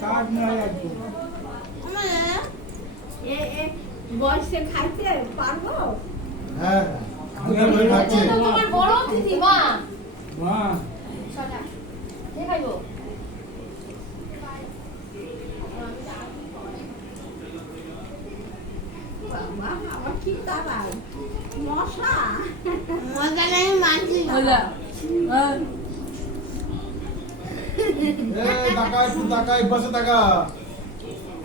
কাজ নয় একদম। বয়সে খাইতে পারবো? হ্যাঁ খাচ্ছে তোমার বড় অতিথি মা মা খাইবো বাবা আবার কি তারাই মশা মজা নেই মানছি টাকা বসে টাকা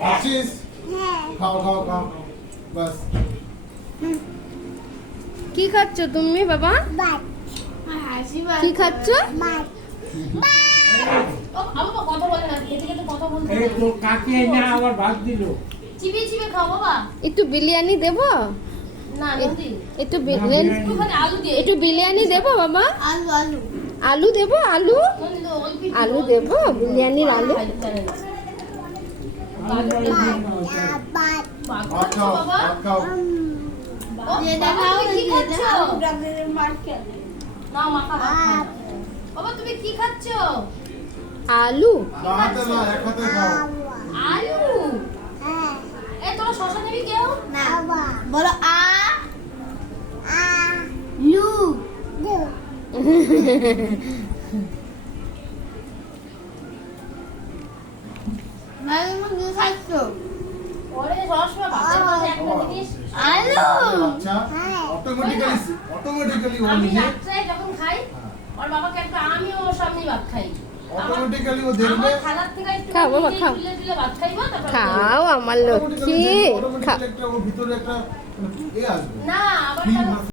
আসিস খাও খাও খাও বাস। কি খাচ্ছ তুমি বাবা? কি খাচ্ছ? কথা বলে না, খেতে খেতে কথা বলতে এই তো কাকে না আবার ভাত দিল। চিবিয়ে চিবিয়ে খাও বাবা। একটু বিরিয়ানি দেবো? না নদী একটু বিরিয়ানি, একটুখানি আলু দিয়ে একটু বিরিয়ানি দেবো বাবা? আলু আলু আলু দেবো? আলু নদী তো অল্প একটু আলু দেবো? বিরিয়ানির আলু? আমি বলে দিই না ওটা। ভাত খাও বাবা ভাত খাও যেটা বাবা, খাও তুমি কি খাচ্ছ? আলুটা দিয়ে মারকে না মাখা ভাত বাবা তুমি কি খাচ্ছ? আলু? হাতে না এক হাতে খাও আলু এ তোরা শশা নিবি কেউ? না বলো লু ওরে সবসময় ভাতের মধ্যে একটা জিনিস আচ্ছা অটোমেটিক্যালি ও আমি নিজে রাত্রে যখন খাই ওর বাবাকে একটা আমি ওর সামনেই ভাত খাই অটোমেটিক্যালি ও দেখবে আমার খালার থেকে একটু খাও বাবা, খাও। তুলে তুলে ভাত খাইবো তারপর খাও আমার লক্ষ্মী। অটোমেটিক্যালি একটা ওর ভিতরে একটা এ আসবে না আবার ফিল খালা-